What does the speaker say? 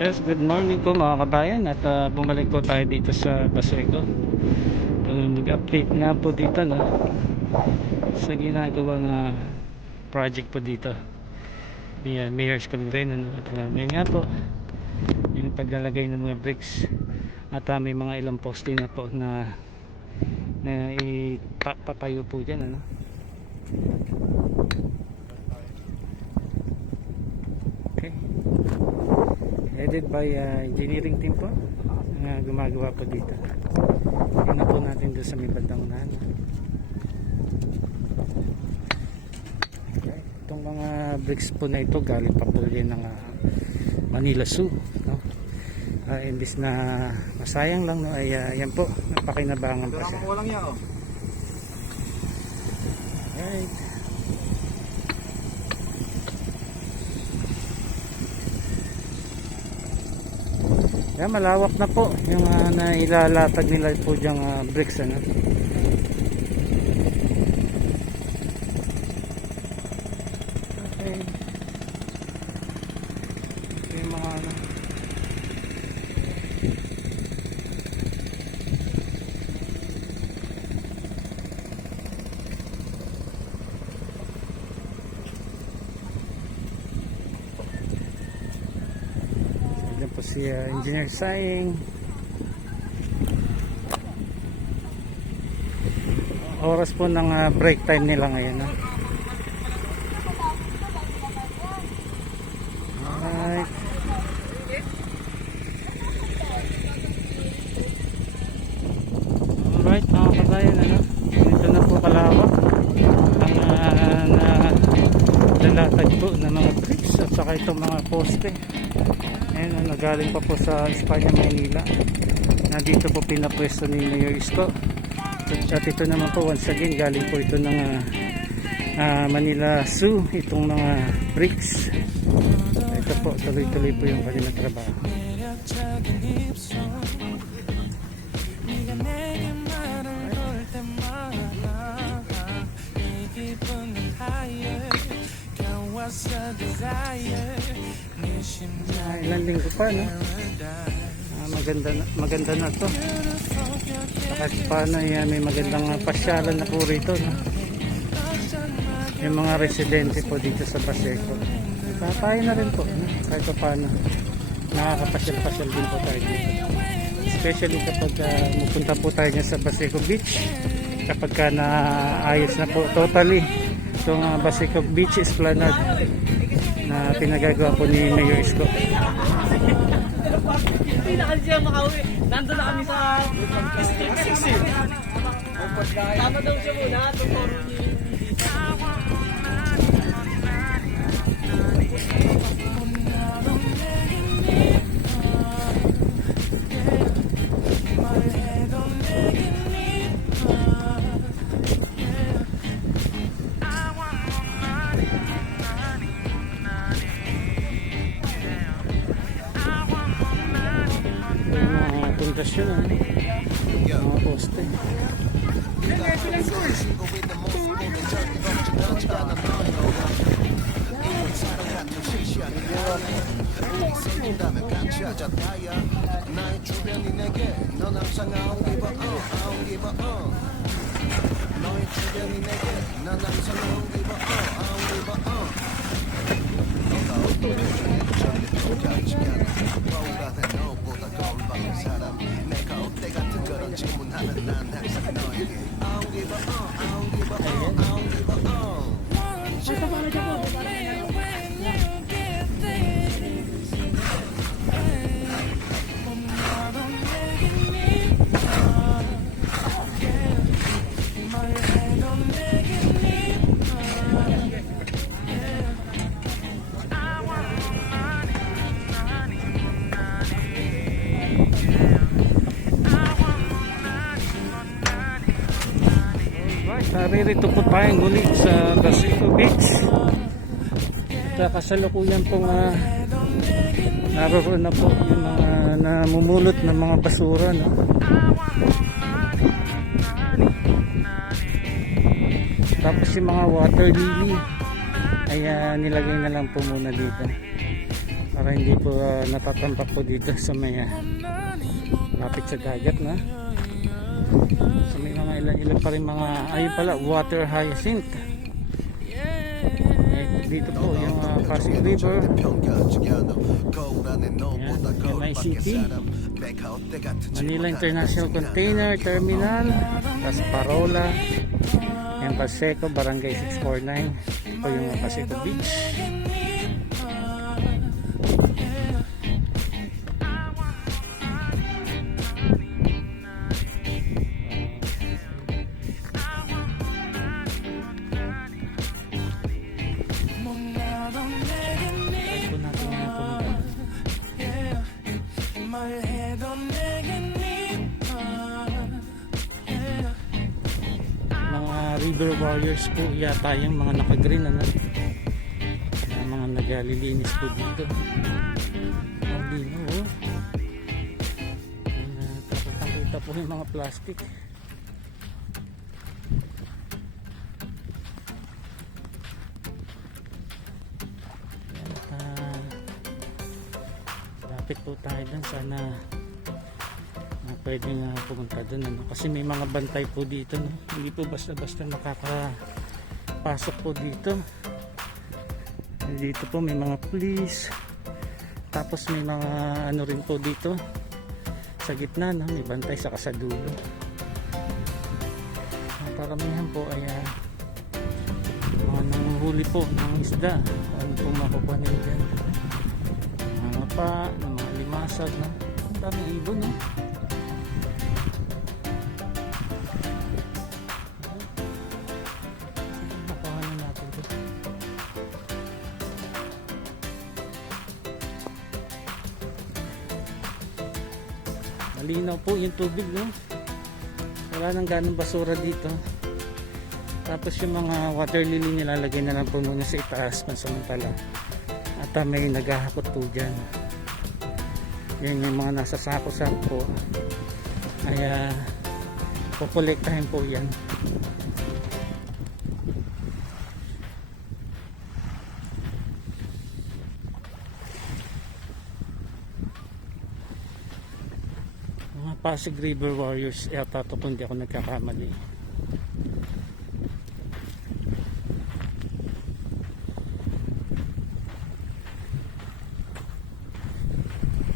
Yes, good morning po mga kabayan at bumalik po tayo dito sa Baseco. Nag-update nga po dito sa ginagawang project po dito ni Mayor's Convent at may nga po yung paglalagay ng mga bricks at may mga ilang poste na po na ipapatayo po dyan okay, headed by engineering team po na gumagawa po dito. Tingnan po natin doon sa may bandang unahan. Okay. Itong mga bricks po na ito galing pa po yan ng Manila Zoo, no? Imbis na masayang lang, no, ay yan po, napakinabangan pa siya. Alright. Yan, malawak na po yung nailalatag nila po diyang bricks okay. Yung mga yan po si Engineer Saying. Oras po ng break time nila ngayon, alright. Alright mga kabayan, dito na po kalawak ang nalatag po ng mga bricks at saka itong mga poste. Ayan, galing pa po sa Espanya, Maynila, na dito po pinapwesto ni Mayor Isko. At ito naman po once again galing po ito ng Manila Zoo, itong mga bricks. Ito po, tuloy-tuloy po yung kanilang trabaho. Ilang linggo pa, no? Maganda na to. Kahit paano may magandang pasyalan na po rito, no? Yung mga residente po dito sa Baseco, tayo na rin po, no? Kahit paano nakakapasyal-pasyal din po tayo dito, especially kapag pupunta po tayo sa Baseco Beach, kapag naayos na po totally itong Baseco Beach Esplanade na pinagagawa po ni Mayor Isko. Hindi na kasi siya makauwi. Nandun na kami sa District 6. Tama daw siya muna. Tuturo ni pundasyon, mga poste. Naririto po tayong muli sa Baseco Beach. Kasalukuyan pong naroon na po yung mga namumulot ng mga basura, no? Tapos yung mga water lily ay nilagay na lang po muna dito. para hindi po natatampak po dito sa may lapit sa dagat na. So may mga ilan pa rin mga ayun pala, water hyacinth. Dito po yung Pasig River. Yan, MICT, Manila International Container Terminal, tas Parola, yung Paseco, Barangay 649. Ito yung Paseco Beach. River warriors po yata yung mga naka-green ano, yung mga naglilinis po dito. Ang lino oh. Nakakita po yung mga plastic. Lapit po tayo dun, sana pwedeng pumunta doon ano? Kasi may mga bantay po dito no? Hindi po basta-basta nakakapasok po dito. Dito po may mga police, tapos may mga ano rin po dito sa gitna no? May bantay sa kasadulo. Ang karamihan po ay mga nanguhuli po ng isda, ano po makukuha nila dyan, mga pa, mga limasag no? Ang daming ibon no? Malinaw po yung tubig no? Wala nang ganong basura dito. Tapos yung mga water lily nilalagay na lang po muna sa itaas pansamantala. At may naghahakot po dyan. Yan yung mga nasa sako-sako po. Ay kukolektahin po yan. Pasig River Warriors yata ito kung di ako nagkakamali.